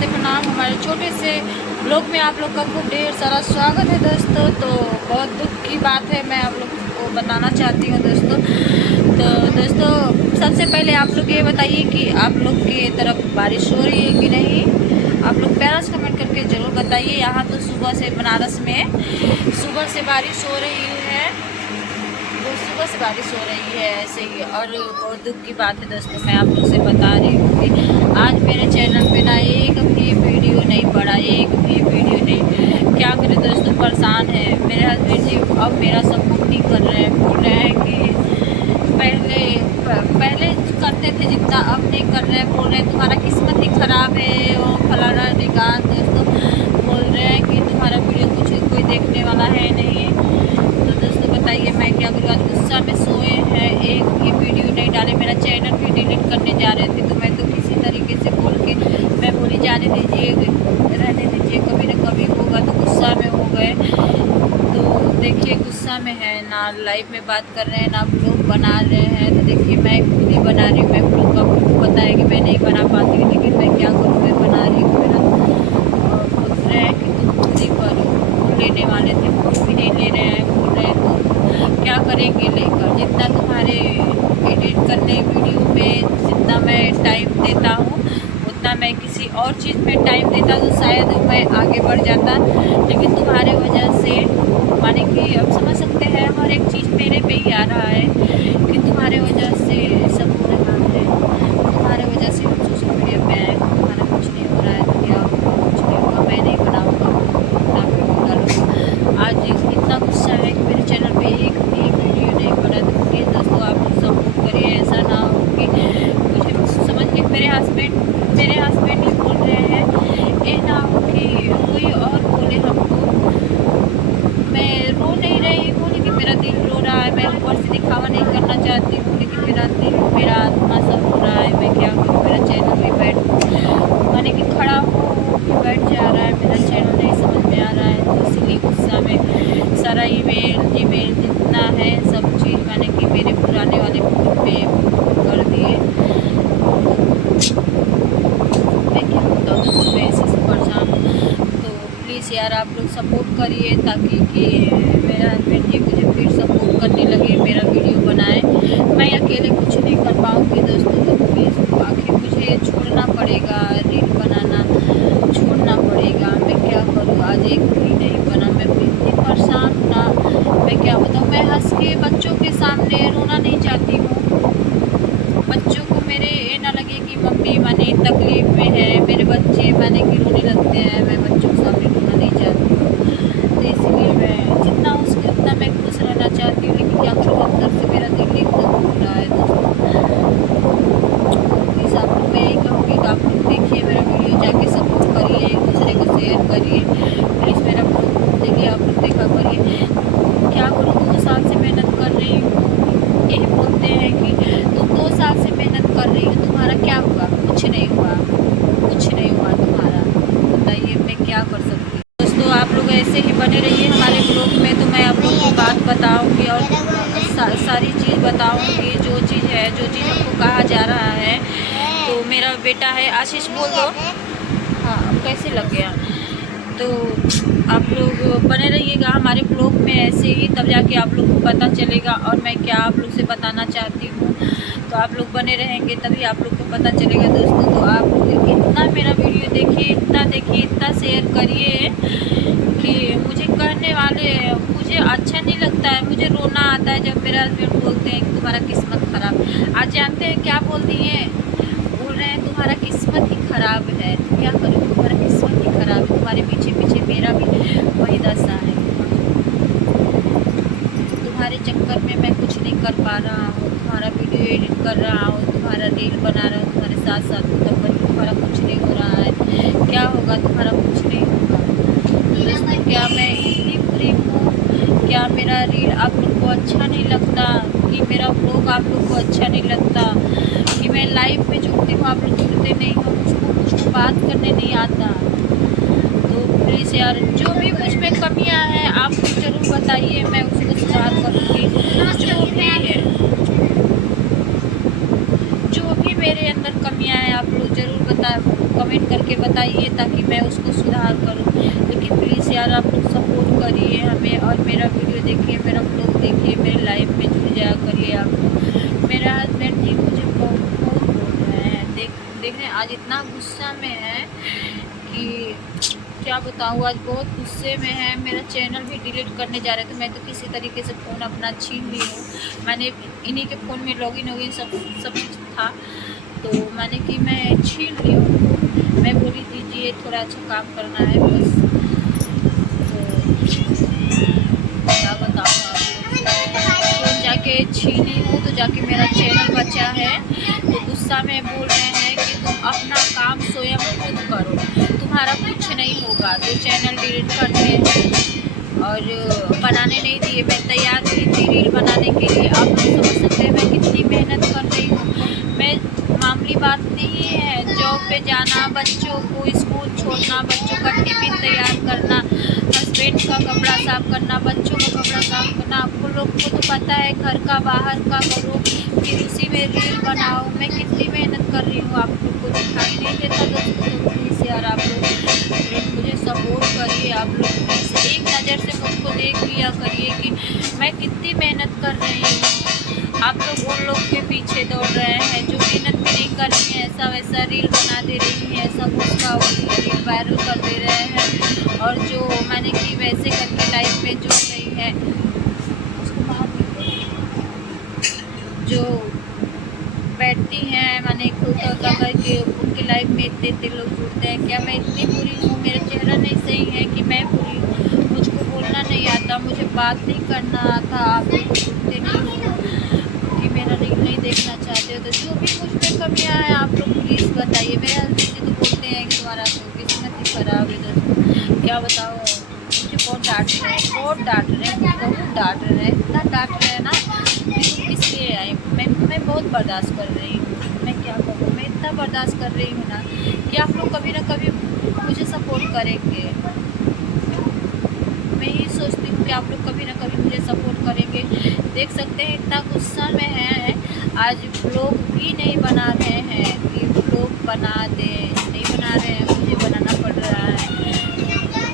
नमस्ते प्रणाम। हमारे छोटे से ब्लॉग में आप लोग का खूब ढेर सारा स्वागत है दोस्तों। तो बहुत दुख की बात है, मैं आप लोग को बताना चाहती हूँ दोस्तों। तो दोस्तों सबसे पहले आप लोग ये बताइए कि आप लोग की तरफ बारिश हो रही है कि नहीं। आप लोग प्यारा से कमेंट करके ज़रूर बताइए। यहाँ तो सुबह से बनारस में सुबह से बारिश हो रही है, वो सुबह से बारिश हो रही है ऐसे ही। और बहुत दुख की बात है दोस्तों, मैं आप लोग से बता रही हूँ कि आज मेरे चैनल पे ना एक भी वीडियो नहीं पड़ा, एक भी वीडियो नहीं। क्या करें दोस्तों, परेशान है। मेरे हस्बैंड जी अब मेरा सपोर्ट नहीं कर रहे हैं, बोल रहे हैं कि पहले करते थे जितना, अब नहीं कर रहे हैं। बोल रहे हैं तुम्हारा किस्मत ही ख़राब है, वो फलाना निकाल। दोस्तों बोल रहे हैं कि तुम्हारा वीडियो कुछ कोई देखने वाला है नहीं। तो दोस्तों बताइए मैं क्या करूँ। आज गुस्सा में सोए हैं, एक भी वीडियो नहीं डाले। मेरा चैनल भी डिलीट करने जा रहे थे, तो मैं तो किसी तरीके से बोल के मैं बोली जाने दीजिए, रहने दीजिए, कभी न कभी होगा। तो गुस्सा में हो गए। तो देखिए गुस्सा में है ना, लाइव में बात कर रहे हैं ना ब्लॉग बना रहे हैं। तो देखिए मैं खुद ही बना रही हूँ, मैं ब्लॉग का आपको पता है कि मैं नहीं बना पाती हूँ, लेकिन मैं क्या करूँ, मैं बना रही हूँ। मेरा बोल रहे हैं कि तुम खुद ही करो, लेने वाले थे वो भी नहीं ले रहे हैं। बोल रहे हैं तो क्या करेंगे लेकर। जितना तुम्हारे एडिट करने वीडियो में जितना मैं टाइम देता हूँ, उतना मैं किसी और चीज़ में टाइम देता तो शायद मैं आगे बढ़ जाता। लेकिन तुम्हारे वजह से, माने कि अब समझ सकते हैं, हर एक चीज़ मेरे पे ही आ रहा है कि तुम्हारे वजह से सब हो रहा है। तुम्हारे वजह से हम सोशल मीडिया पे आए, तुम्हारा कुछ नहीं हो रहा है तो क्या होगा, कुछ नहीं होगा, मैं नहीं बनाऊँगा, इतना वीडियो डालूँगा। आज इतना गुस्सा है कि मेरे चैनल पे एक भी वीडियो नहीं बना। तो प्लीज़ दोस्तों आप लोग सपोर्ट करिए। ऐसा ना हो कि मुझे समझ के मेरे हस्बैंड ही बोल रहे हैं, ये ना हो कि कोई और बोले हमको। मैं रो नहीं रही हूँ, लेकिन मेरा दिल रो रहा है। मैं ऊपर से दिखावा नहीं करना चाहती हूँ, लेकिन मेरा दिल, मेरा आत्मा सब रो रहा है। मैं क्या करूँ, मेरा चैनल भी माने कि खड़ा हो के बैठ जा रहा है, मेरा चैनल नहीं समझ में आ रहा है। तो इसीलिए गुस्सा में सारा ईमेल जीमेल जितना है सब चीज़ माने कि मेरे पुराने वाले फोन पे कर दिए। मैं क्या बताऊँ दोस्तों, मैं इसी से परेशान हूँ। तो प्लीज़ यार आप लोग सपोर्ट करिए, ताकि कि मेरा हस्बैंड जी मुझे फिर सपोर्ट करने लगे, मेरा वीडियो बनाए। मैं अकेले कुछ नहीं कर पाऊँगी दोस्तों। तो प्लीज़ आखिर मुझे छोड़ना पड़ेगा, रील बनाना छोड़ना पड़ेगा। मैं क्या करूँ, आज एक भी नहीं बना। मैं इतनी परेशान हूँ ना, मैं क्या बताऊँ। मैं हंस के बच्चों के सामने रोना नहीं चाहती हूँ। बच्चों को मेरे ये ना लगे कि मम्मी माने तकलीफ़ में है, मेरे बच्चे माने कि रोने लगते हैं। मैं बच्चों के सामने रोना नहीं चाहती हूँ। तो इसलिए मैं जितना हो सके उतना मैं खुश रहना चाहती हूँ, लेकिन क्या करूँ, अंदर से मेरा दिल एकदम हो रहा है दोस्तों। प्लीज़ आप लोग, मैं यही कहूँगी कि आप लोग देखिए मेरा वीडियो, जाके सपोर्ट करिए, एक दूसरे को शेयर करिए। प्लीज़ मेरा ब्लॉग देखिए, आप लोग देखा करिए। क्या करूँ, 2 साल से मेहनत कर रही हूँ। यही बोलते हैं कि तुम 2 साल से मेहनत कर रही हो, तुम्हारा क्या हुआ। कुछ नहीं हुआ, कुछ नहीं हुआ तुम्हारा। बताइए मैं क्या कर सकती हूँ। दोस्तों आप लोग ऐसे ही बने रहिए हमारे ग्रुप में, तो मैं आप लोग को बात बताऊंगी और सारी चीज़ बताऊंगी, जो चीज़ है, जो चीज़ हमको कहा जा रहा है। तो मेरा बेटा है, आशीष बोल दो। हाँ कैसे लग गया। तो आप लोग बने रहिएगा हमारे ब्लॉग में ऐसे ही, तब जाके आप लोग को पता चलेगा और मैं क्या आप लोग से बताना चाहती हूँ। तो आप लोग बने रहेंगे तभी आप लोग को पता चलेगा दोस्तों। तो आप लोग इतना मेरा वीडियो देखिए, इतना देखिए, इतना शेयर करिए कि मुझे कहने वाले, मुझे अच्छा नहीं लगता है, मुझे रोना आता है जब मेरा हस्बैंड बोलते हैं कि तुम्हारा किस्मत ख़राब। आज जानते हैं क्या बोल दिए हैं, बोल रहे हैं तुम्हारा किस्मत ही ख़राब है। तो क्या करूँ, तुम्हारा किस्मत ही ख़राब है, तुम्हारे पीछे पीछे मेरा भी वही दशा है। तुम्हारे चक्कर में मैं कुछ नहीं कर पा रहा हूँ, तुम्हारा वीडियो एडिट कर रहा हूँ, तुम्हारा रील बना रहा हूँ, तुम्हारे साथ साथ तब पर तुम्हारा कुछ नहीं हो रहा है। क्या होगा, तुम्हारा कुछ नहीं होगा। तो दोस्तों क्या मैं इतनी बुरी हूँ, क्या मेरा रील आप लोग को अच्छा नहीं लगता, कि मेरा ब्लॉग आप लोग को अच्छा नहीं लगता, कि मैं लाइव में जुड़ती हूँ आप लोग जुड़ते नहीं हो, मुझको बात करने नहीं आता। तो प्लीज़ यार जो भी मुझ में कमियां हैं आप लोग ज़रूर बताइए, मैं उसको सुधार करूँगी। जो भी मेरे अंदर कमियां हैं आप लोग ज़रूर कमेंट करके बताइए ताकि मैं उसको सुधार करूँ। लेकिन प्लीज़ यार आप लोग सपोर्ट करिए हमें और मेरा वीडियो देखिए, मेरा ब्लॉग देखिए, मेरे लाइफ में जुड़ जाया करिए आप लोग। मेरा हस्बैंड जी मुझे बहुत बोल रहे हैं, देख रहे हैं आज इतना गुस्सा में है कि क्या बताऊँ, आज बहुत गुस्से में है। मेरा चैनल भी डिलीट करने जा रहे थे, मैं तो किसी तरीके से फ़ोन अपना छीन ली हूँ। मैंने इन्हीं के फ़ोन में लॉगिन सब कुछ था, तो मैंने कि मैं छीन ली हूँ। मैं बोली दीजिए थोड़ा अच्छा काम करना है बस। तो क्या बताऊँ फ़ोन जाके छीनी हूँ तो जाके मेरा चैनल बचा है, तो गुस्सा में बोल रहे हैं कि तुम अपना काम स्वयं खुद करो, तुम्हारा कुछ नहीं होगा। तो चैनल डिलीट करते हैं और बनाने नहीं दिए। मैं तैयार हुई थी रील बनाने के लिए। आप लोग समझ सकते हैं मैं कितनी मेहनत कर रही हूँ। मैं मामूली बात नहीं है, जॉब पे जाना, बच्चों को स्कूल छोड़ना, बच्चों का टिफिन तैयार करना, हस्बैंड का कपड़ा साफ करना, बच्चों का कपड़ा साफ करना। आपको लोग को तो पता है, घर का बाहर का करो फिर उसी में रील बनाओ। मैं कितनी मेहनत कर रही हूँ, आप लोग को दिखाई नहीं देता दोस्तों। तो प्लीज़ यार आप लोग मुझे सपोर्ट करिए। आप लोग प्लीज़ एक नज़र से मुझको देख लिया करिए कि मैं कितनी मेहनत कर रही हूँ। आप लोग उन लोग के पीछे दौड़ रहे हैं जो मेहनत भी नहीं कर रही हैं, ऐसा वैसा रील बना दे रही हैं, ऐसा गुस्सा रील वायरल कर दे रहे हैं। और जो मैंने की वैसे करके लाइफ में जुड़ रही है, जो बैठती हैं मैंने खुद करके उनकी लाइफ में इतने लोग जुड़ते हैं। क्या मैं इतनी बुरी हूँ? मेरा चेहरा नहीं सही है कि मैं बुरी हूँ? मुझको बोलना नहीं आता, मुझे बात नहीं करना आता, आप लोग सुनते नहीं हो कि मेरा रील नहीं देखना चाहते हो। तो जो भी मुझ में कमियाँ हैं आप लोग प्लीज़ बताइए। मेरे हस्बैंड जी तो बोलते हैं कि तुम्हारा तो किस्मत ही खराब है दोस्तों। क्या बताओ, मुझे बहुत डांट रहे हैं, बहुत डांट रहे हैं, बहुत डांट रहे हैं, इतना डांट रहे हैं ना कि तुम किस लिए आए। मैं बहुत बर्दाश्त कर रही हूँ, मैं क्या करूँ। मैं इतना बर्दाश्त कर रही हूँ ना कि आप लोग कभी ना कभी मुझे सपोर्ट करेंगे। मैं यही सोचती हूँ कि आप लोग कभी ना कभी मुझे सपोर्ट करेंगे। देख सकते हैं इतना गुस्सा में है, आज ब्लॉग भी नहीं बना रहे हैं कि ब्लॉग बना दें, नहीं बना रहे हैं, मुझे बनाना पड़ रहा है।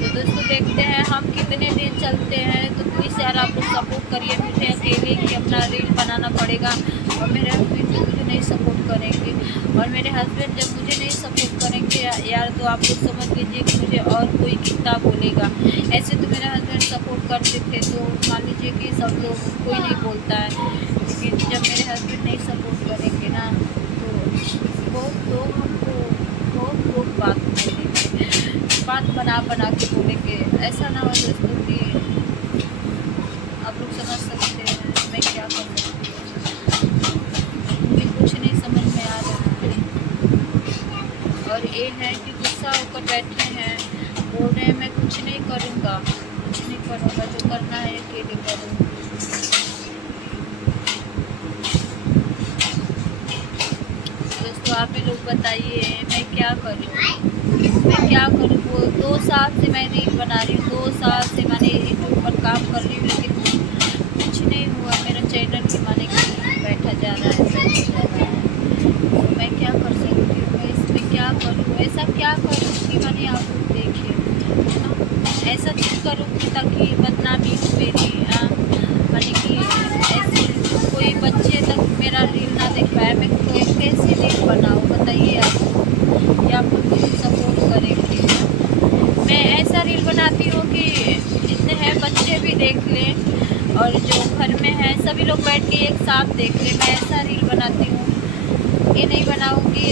तो दोस्तों देखते हैं हम कितने दिन चलते हैं। तो प्लीज़ यार आप लोग सपोर्ट करिए मुझे अकेले कि अपना रील बनाना पड़ेगा। और मेरे हस्बैंड जब मुझे नहीं सपोर्ट करेंगे, और मेरे हस्बैंड जब मुझे नहीं सपोर्ट करेंगे यार, तो आप लोग समझ लीजिए कि मुझे और कोई कितना बोलेगा। ऐसे तो मेरे हस्बैंड सपोर्ट करते थे, तो मान लीजिए कि सब लोग कोई नहीं बोलता है। लेकिन जब मेरे हस्बैंड नहीं सपोर्ट करेंगे ना, तो बहुत लोग हमको बहुत लोग बात बोलेंगे, बात बना के बोलेंगे। ऐसा ना हो दोस्तों कि आप लोग समझ सकते हैं मैं क्या कर सकती हूँ। मुझे कुछ नहीं समझ में आ रहा है। और ये है कि गुस्सा होकर बैठे हैं, बोल रहे हैं मैं कुछ नहीं करूँगा, कुछ नहीं करूँगा, जो करना है अकेले करूँगा। दोस्तों आप ही लोग बताइए मैं क्या करूँ, मैं क्या करूँ। वो 2 साल से मैं रील बना रही हूँ, 2 साल से मैंने यूट्यूब पर काम कर रही हूँ, लेकिन कुछ नहीं हुआ। मेरा चैनल भी माने कि बैठा जा रहा है, बैठा जा रहा है। तो मैं क्या कर सकती हूँ, मैं इसमें क्या करूँ, ऐसा क्या करूँ कि मैंने आप लोग देखिए, ऐसा चीज़ करूँ ताकि बदनामी हो मेरी, माने कि ऐसे कोई बच्चे तक मेरा रील ना देख पाए। मैं कोई कैसी रील बनाऊँ बताइए आप लोग, या आप लोग मुझे सपोर्ट करेंगे। मैं ऐसा रील बनाती हूँ कि जितने हैं बच्चे भी देख लें और जो घर में हैं सभी लोग बैठ के एक साथ देख लें। मैं ऐसा रील बनाती हूँ। ये नहीं बनाऊँगी,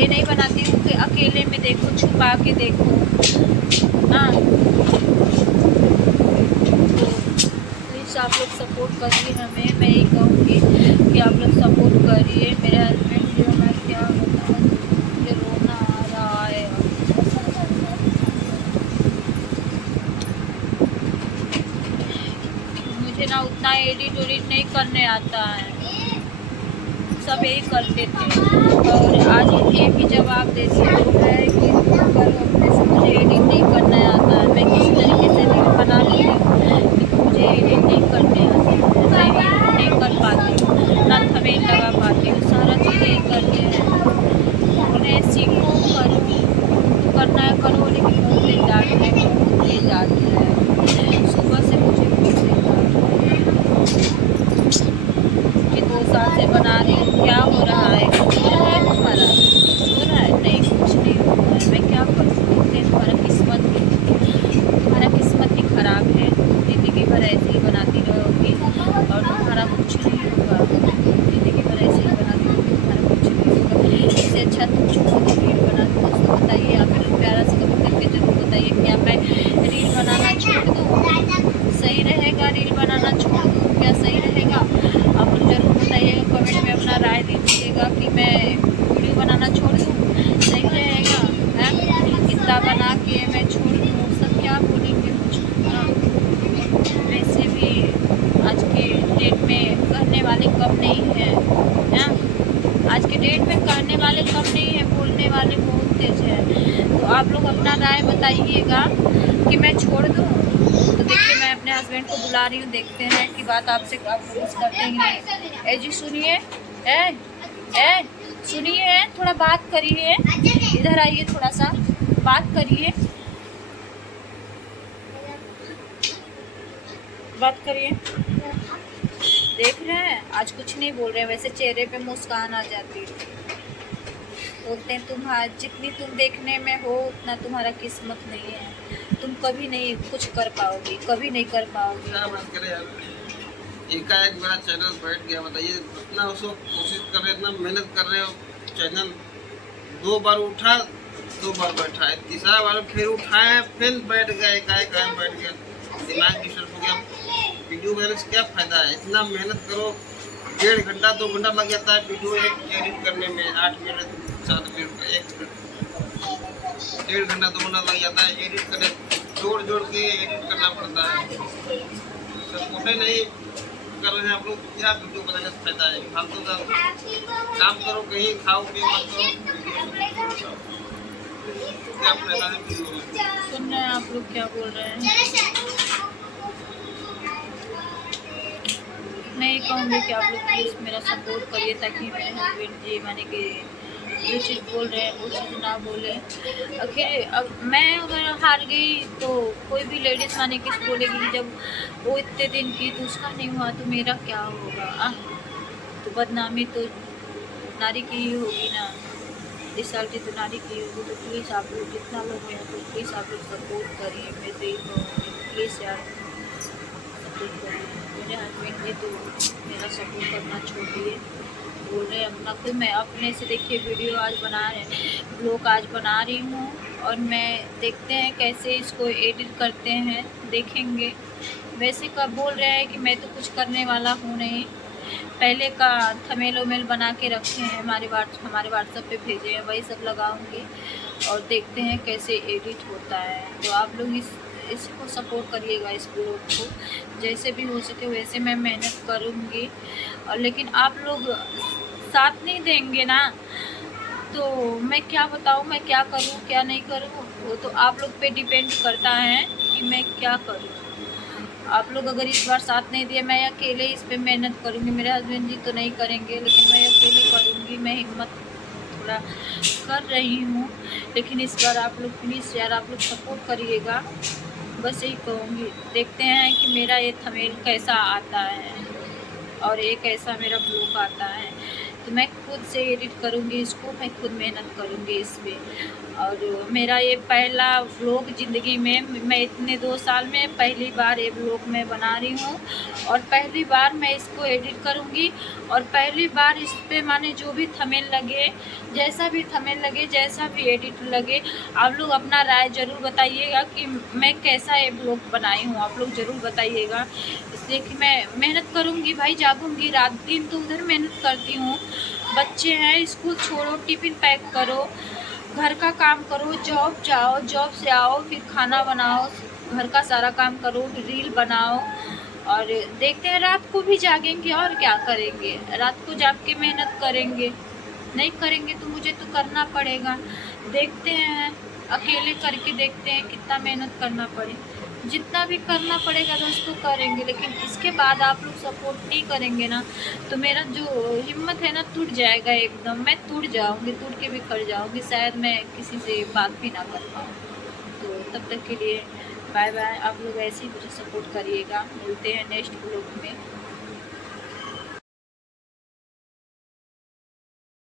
ये नहीं बनाती हूँ कि अकेले में देखो, छुपा के देखो ना। आप लोग सपोर्ट करिए हमें, मैं यही कहूँगी कि आप लोग सपोर्ट करिए। मेरे हस्बैंड जो, मैं क्या बताऊँ, मुझे रोना आ रहा है। मुझे ना उतना एडिट उडिट नहीं करने आता है, सब यही करते थे। और आज ये भी जवाब देती है कि करो अपने से, मुझे एडिट नहीं करना आता है। मैं किस तरीके से रील बना लेती हूँ, मुझे एडिट नहीं करने आती, मैं नहीं कर पाती हूँ, ना थंबनेल लगा पाती हूँ, सारा चीज़ें करते हैं। उन्हें सीखो, करो, बनाया करो, लेकिन बहुत तेज डाल रहे हैं, बहुत तेज डाल रहे हैं। सुबह से मुझे बहुत तेज डाल रहे हैं कि 2 साल से बना रही हूँ। क्या हो रहा है? कुछ हो रहा है तुम्हारा? हो रहा है? नहीं, कुछ नहीं हो रहा है। मैं क्या करूँ? देखते हैं, तुम्हारा किस्मत ही खराब है। ज़िंदगी भर ऐसे ही बनाती रहोगी और तुम्हारा कुछ नहीं होगा। ज़िंदगी भर ऐसे ही बनाती रहोगी, तुम्हारा कुछ नहीं होगा। इससे अच्छा तुम छोड़ो रील बना। दोस्तों बताइए, आप लोग प्यारा से कमेंट करके जरूर बताइए, क्या मैं रील बनाना छोड़ दूँ? सही रहेगा रील बनाना छोड़ दूँ? क्या सही रहेगा? आप लोग जरूर बताइएगा, कमेंट में अपना राय दीजिएगा कि मैं वीडियो बनाना छोड़ दूँ, सही रहेगा? है इतना बना के मैं छोड़ दूँ, सब क्या बोलेंगे मुझको? हाँ, वैसे भी आज के डेट में कहने वाले कम नहीं है ना। आज के डेट में कहने वाले कम नहीं है, बोलने वाले बहुत तेज है। तो आप लोग अपना राय बताइएगा कि मैं छोड़ दूँ। तो देखिए, मैं अपने हस्बैंड को बुला रही हूँ, देखते हैं कि बात आपसे आप कुछ करते हैं नहीं। ए जी सुनिए, ए सुनिए, थोड़ा बात करिए, इधर आइए, थोड़ा सा बात करिए, बात करिए। देख रहे हैं, आज कुछ नहीं बोल रहे हैं, वैसे चेहरे पे मुस्कान आ जाती है। बोलते हैं जितनी तुम देखने में हो उतना तुम्हारा किस्मत नहीं है, तुम कभी नहीं कुछ कर पाओगी, कभी नहीं कर पाओगी। क्या बात करें यार, एकाएक मेरा चैनल बैठ गया। बताइए, इतना उसको कोशिश कर रहे, इतना मेहनत कर रहे हो। चैनल 2 बार उठा, 2 बार बैठा है, तीसरा बार फिर उठाए, फिर बैठ गया, एकाएक बैठ गया। दिमाग डिस्टर्ब हो गया। वीडियो बनाने से क्या फायदा है? इतना मेहनत करो, 1.5 घंटा 2 घंटा लग जाता है वीडियो एक एडिट करने में। 8 मिनट 7 मिनट 1 मिनट 1.5 घंटा 2 घंटा लग जाता है एडिट करने, जोड़ जोड़ के एडिट करना पड़ता है। सपोर्ट नहीं कर रहे हैं आप लोग, क्या वीडियो बनाने से फायदा है? फालतू का काम करो, कहीं खाओ पियो मत करो, क्या फायदा है वीडियो में? सुन रहे हैं आप लोग क्या बोल रहे हैं? मैं ये कहूँगी कि आप लोग प्लीज़ मेरा सपोर्ट करिए, ताकि मेरे हस्बैंड जी माने कि जो चीज़ बोल रहे हैं वो चीज़ ना बोले। आखिर अब मैं अगर हार गई तो कोई भी लेडीज़ माने किस बोलेगी कि जब वो इतने दिन की तो उसका नहीं हुआ तो मेरा क्या होगा? तो बदनामी तो नारी की ही होगी ना, रिसल्ट तो नारी की होगी। तो प्लीज़ आप लोग जितना लोग हैं तो प्लीज़ आप लोग सपोर्ट करिए, मैं तो ये कहूँगी प्लीज़ यार सपोर्ट करिए। मेरे हस्बैंड जी तो मेरा सपोर्ट करना छोड़ दिए, बोल रहे हैं अपना खुद। मैं अपने से देखिए वीडियो आज बना रहे, ब्लॉग आज बना रही हूँ, और मैं देखते हैं कैसे इसको एडिट करते हैं, देखेंगे। वैसे कब बोल रहे हैं कि मैं तो कुछ करने वाला हूँ नहीं, पहले का थंबनेल वमेल बना के रखे हैं, हमारे व्हाट्सएप पे भेजे हैं, वही सब लगाऊंगी और देखते हैं कैसे एडिट होता है। तो आप लोग इसको सपोर्ट करिएगा, इस ब्लॉग को जैसे भी हो सके वैसे मैं मेहनत करूँगी। और लेकिन आप लोग साथ नहीं देंगे ना, तो मैं क्या बताऊँ, मैं क्या करूँ क्या नहीं करूँ, वो तो आप लोग पे डिपेंड करता है कि मैं क्या करूँ। आप लोग अगर इस बार साथ नहीं दिए, मैं अकेले इस पे मेहनत करूँगी। मेरे हस्बैंड जी तो नहीं करेंगे, लेकिन मैं अकेले करूँगी। मैं हिम्मत थोड़ा कर रही हूँ, लेकिन इस बार आप लोग प्लीज़ यार आप लोग सपोर्ट करिएगा, बस यही कहूँगी। देखते हैं कि मेरा ये थंबनेल कैसा आता है और ये कैसा मेरा ब्लॉग आता है। तो मैं खुद से एडिट करूँगी इसको, मैं खुद मेहनत करूँगी इस पर। और मेरा ये पहला व्लॉग ज़िंदगी में, मैं इतने 2 साल में पहली बार ये व्लॉग मैं बना रही हूँ, और पहली बार मैं इसको एडिट करूँगी, और पहली बार इस पे माने जो भी थंबनेल लगे, जैसा भी थंबनेल लगे, जैसा भी एडिट लगे, आप लोग अपना राय ज़रूर बताइएगा कि मैं कैसा ये व्लॉग बनाई हूँ। आप लोग ज़रूर बताइएगा, इसलिए कि मैं मेहनत करूँगी भाई, जागूँगी रात दिन, तो उधर मेहनत करती हूँ। बच्चे हैं, स्कूल छोड़ो, टिफ़िन पैक करो, घर का काम करो, जॉब जाओ, जॉब से आओ, फिर खाना बनाओ, घर का सारा काम करो, रील बनाओ, और देखते हैं रात को भी जागेंगे और क्या करेंगे, रात को जाग के मेहनत करेंगे। नहीं करेंगे तो मुझे तो करना पड़ेगा। देखते हैं, अकेले करके देखते हैं कितना मेहनत करना पड़े। जितना भी करना पड़ेगा दोस्तों करेंगे, लेकिन इसके बाद आप लोग सपोर्ट नहीं करेंगे ना तो मेरा जो हिम्मत है ना टूट जाएगा एकदम। मैं टूट जाऊंगी, टूट के बिखर जाऊंगी, शायद मैं किसी से बात भी ना कर पाऊँ। तो तब तक के लिए बाय बाय। आप लोग ऐसे ही मुझे सपोर्ट करिएगा। मिलते हैं नेक्स्ट ब्लॉग में।